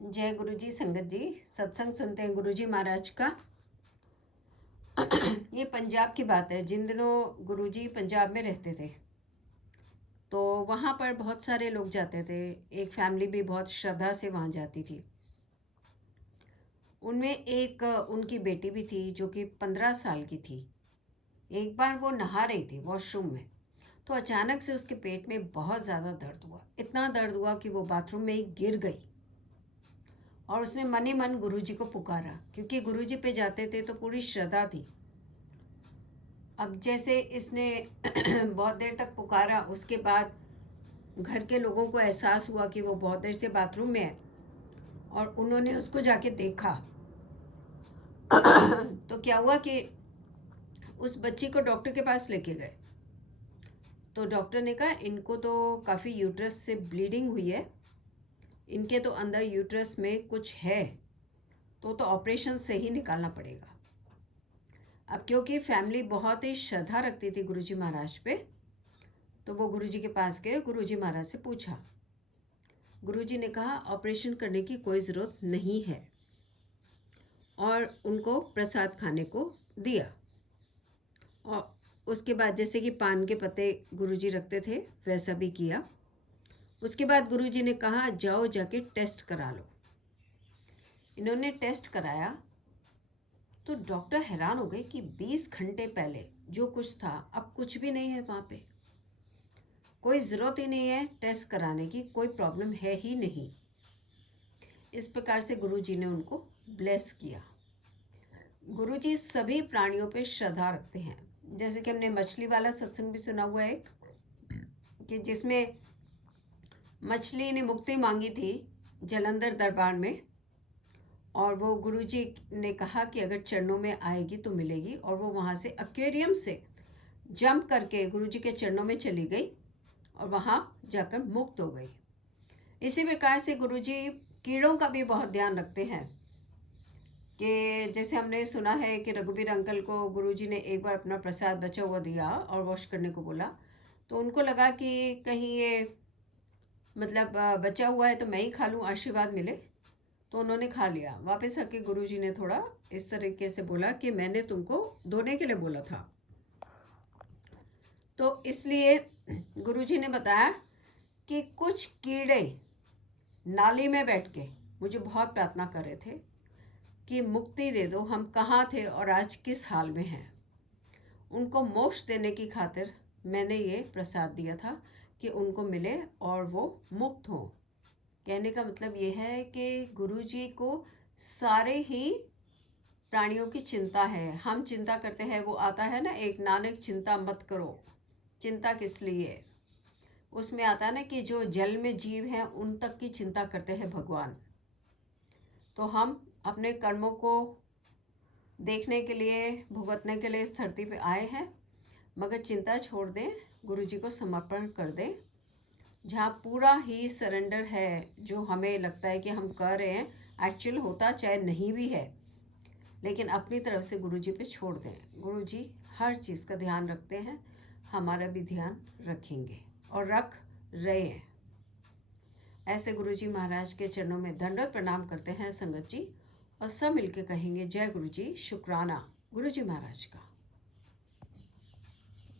जय गुरु जी। संगत जी, सत्संग सुनते हैं गुरु जी महाराज का। ये पंजाब की बात है। जिन दिनों गुरु जी पंजाब में रहते थे तो वहाँ पर बहुत सारे लोग जाते थे। एक फैमिली भी बहुत श्रद्धा से वहाँ जाती थी। उनमें एक उनकी बेटी भी थी जो कि 15 साल की थी। एक बार वो नहा रही थी वॉशरूम में, तो अचानक से उसके पेट में बहुत ज़्यादा दर्द हुआ। इतना दर्द हुआ कि वो बाथरूम में ही गिर गई और उसने मन ही मन गुरुजी को पुकारा, क्योंकि गुरुजी पे जाते थे तो पूरी श्रद्धा थी। अब जैसे इसने बहुत देर तक पुकारा, उसके बाद घर के लोगों को एहसास हुआ कि वो बहुत देर से बाथरूम में है और उन्होंने उसको जाके देखा। तो क्या हुआ कि उस बच्ची को डॉक्टर के पास लेके गए। तो डॉक्टर ने कहा इनको तो काफ़ी यूट्रस से ब्लीडिंग हुई है, इनके तो अंदर यूट्रस में कुछ है, तो ऑपरेशन से ही निकालना पड़ेगा। अब क्योंकि फैमिली बहुत ही श्रद्धा रखती थी गुरुजी महाराज पे, तो वो गुरुजी के पास गए, गुरुजी महाराज से पूछा। गुरुजी ने कहा ऑपरेशन करने की कोई ज़रूरत नहीं है और उनको प्रसाद खाने को दिया। और उसके बाद जैसे कि पान के पत्ते गुरुजी रखते थे वैसा भी किया। उसके बाद गुरुजी ने कहा जाओ जाके टेस्ट करा लो। इन्होंने टेस्ट कराया तो डॉक्टर हैरान हो गए कि 20 घंटे पहले जो कुछ था अब कुछ भी नहीं है। वहाँ पे कोई ज़रूरत ही नहीं है टेस्ट कराने की, कोई प्रॉब्लम है ही नहीं। इस प्रकार से गुरुजी ने उनको ब्लेस किया। गुरुजी सभी प्राणियों पे श्रद्धा रखते हैं। जैसे कि हमने मछली वाला सत्संग भी सुना हुआ है कि जिसमें मछली ने मुक्ति मांगी थी जलंधर दरबार में, और वो गुरुजी ने कहा कि अगर चरणों में आएगी तो मिलेगी, और वो वहाँ से एक्वेरियम से जंप करके गुरुजी के चरणों में चली गई और वहाँ जाकर मुक्त हो गई। इसी प्रकार से गुरुजी कीड़ों का भी बहुत ध्यान रखते हैं कि जैसे हमने सुना है कि रघुवीर अंकल को गुरुजी ने एक बार अपना प्रसाद बचा हुआ दिया और वॉश करने को बोला, तो उनको लगा कि कहीं ये मतलब बचा हुआ है तो मैं ही खा लूँ, आशीर्वाद मिले, तो उन्होंने खा लिया। वापस आके गुरुजी ने थोड़ा इस तरीके से बोला कि मैंने तुमको धोने के लिए बोला था। तो इसलिए गुरुजी ने बताया कि कुछ कीड़े नाली में बैठ के मुझे बहुत प्रार्थना कर रहे थे कि मुक्ति दे दो, हम कहाँ थे और आज किस हाल में हैं। उनको मोक्ष देने की खातिर मैंने ये प्रसाद दिया था कि उनको मिले और वो मुक्त हों। कहने का मतलब ये है कि गुरुजी को सारे ही प्राणियों की चिंता है। हम चिंता करते हैं, वो आता है ना एक नानक चिंता मत करो। चिंता किस लिए? उसमें आता है ना कि जो जल में जीव हैं उन तक की चिंता करते हैं भगवान। तो हम अपने कर्मों को देखने के लिए, भुगतने के लिए इस धरती पे आए हैं, मगर चिंता छोड़ दें, गुरुजी को समर्पण कर दें। जहाँ पूरा ही सरेंडर है, जो हमें लगता है कि हम कर रहे हैं, एक्चुअल होता चाहे नहीं भी है, लेकिन अपनी तरफ से गुरुजी पे छोड़ दें। गुरुजी हर चीज़ का ध्यान रखते हैं, हमारा भी ध्यान रखेंगे और रख रहे हैं। ऐसे गुरुजी महाराज के चरणों में दंडवत प्रणाम करते हैं संगत जी, और सब मिलके कहेंगे जय गुरुजी, शुक्राना गुरुजी महाराज का।